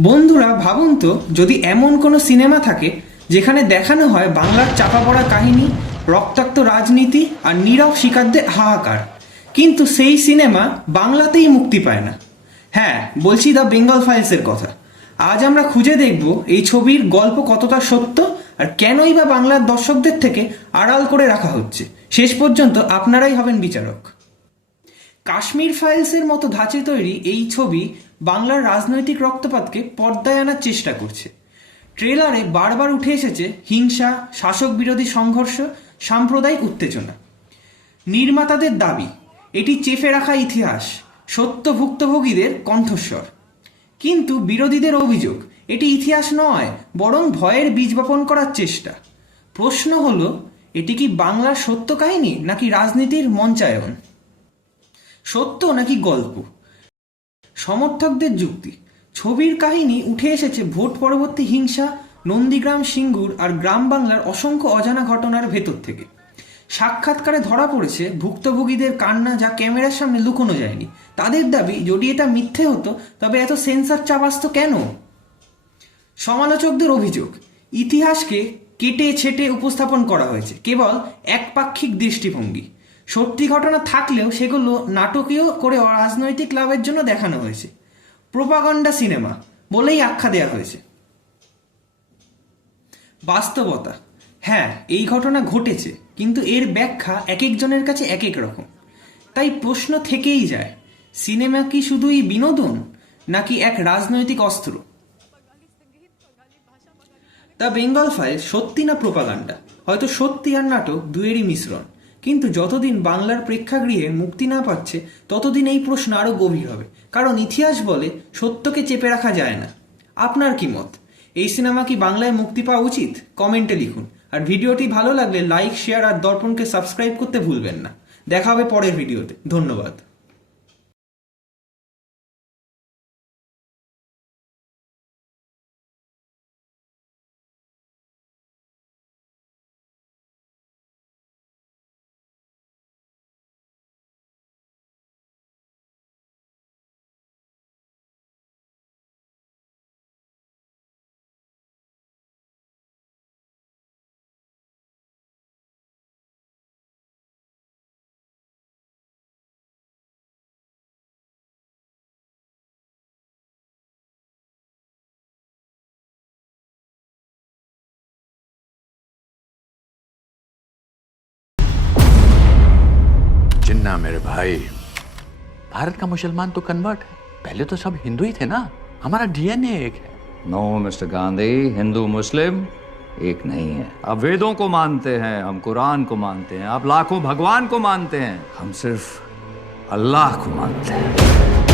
বন্ধুরা, ভাবুন তো, যদি এমন কোনো সিনেমা থাকে যেখানে দেখানো হয় বাংলার চাপা পড়া কাহিনী, রক্তাক্ত রাজনীতি আর নীরব শিকারদের হাহাকার। কিন্তু সেই সিনেমা বাংলাতেই মুক্তি পায় না। হ্যাঁ বলছি দ্য বেঙ্গল ফাইলসের কথা। আজ আমরা খুঁজে দেখব এই ছবির গল্প কতটা সত্য আর কেনই বা বাংলার দর্শকদের থেকে আড়াল করে রাখা হচ্ছে। শেষ পর্যন্ত আপনারাই হবেন বিচারক। কাশ্মীর ফাইলসের মতো ধাঁচে তৈরি এই ছবি বাংলার রাজনৈতিক রক্তপাতকে পর্দায় আনার চেষ্টা করছে। ট্রেলারে বারবার উঠে এসেছে হিংসা, শাসক বিরোধী সংঘর্ষ, সাম্প্রদায়িক উত্তেজনা। নির্মাতাদের দাবি, এটি চেপে রাখা ইতিহাস, সত্য ভুক্তভোগীদের কণ্ঠস্বর। কিন্তু বিরোধীদের অভিযোগ, এটি ইতিহাস নয়, বরং ভয়ের বীজ বপন করার চেষ্টা। প্রশ্ন হল, এটি কি বাংলার সত্য কাহিনী নাকি রাজনীতির মঞ্চায়ন? সত্য নাকি গল্প? সমর্থকদের যুক্তি। ছবির কাহিনী উঠে এসেছে ভোট পরবর্তী হিংসা, নন্দীগ্রাম সিঙ্গুর আর গ্রাম বাংলার অসংখ্য অজানা ঘটনার ভেতর থেকে। সাক্ষাৎকারে ধরা পড়েছে ভুক্তভোগীদের কান্না যা ক্যামেরার সামনে লুকোনো যায়নি। তাদের দাবি, যদি এটা মিথ্যে হতো, তবে এত সেন্সার চাপ আসতো কেন? সমালোচকদের অভিযোগ, ইতিহাসকে কেটে ছেটে উপস্থাপন করা হয়েছে, কেবল একপাক্ষিক দৃষ্টিভঙ্গি। সত্যি ঘটনা থাকলেও সেগুলো নাটকীয় করে রাজনৈতিক লাভের জন্য দেখানো হয়েছে। প্রোপাগন্ডা সিনেমা বলেই আখ্যা দেওয়া হয়েছে। বাস্তবতা। হ্যাঁ এই ঘটনা ঘটেছে, কিন্তু এর ব্যাখ্যা এক একজনের কাছে এক এক রকম। তাই প্রশ্ন থেকেই যায়, সিনেমা কি শুধুই বিনোদন, নাকি এক রাজনৈতিক অস্ত্র? দ্য বেঙ্গল ফাইল সত্যি না প্রোপাগান্ডা? হয়তো সত্যি আর নাটক দুয়েরই মিশ্রণ। কিন্তু যতদিন বাংলার প্রেক্ষাগৃহে মুক্তি না পাচ্ছে, ততদিন এই প্রশ্ন আরও গভীর হবে। কারণ ইতিহাস বলে সত্যকে চেপে রাখা যায় না। আপনার কি মত? এই সিনেমা কি বাংলায় মুক্তি পাওয়া উচিত? কমেন্টে লিখুন। আর ভিডিওটি ভালো লাগলে লাইক, শেয়ার আর দর্পণকে সাবস্ক্রাইব করতে ভুলবেন না। দেখা হবে পরের ভিডিওতে। ধন্যবাদ। जिन्ना मेरे भाई। भारत का मुसलमान तो कन्वर्ट है। पहले तो सब हिंदू ही थे ना। हमारा डीएनए एक है। नो मिस्टर गांधी हिंदू, मुस्लिम एक नहीं है। आप वेदों को मानते हैं, हम कुरान को मानते हैं, आप लाखों भगवान को मानते हैं। हम सिर्फ़ अल्लाह को मानते हैं।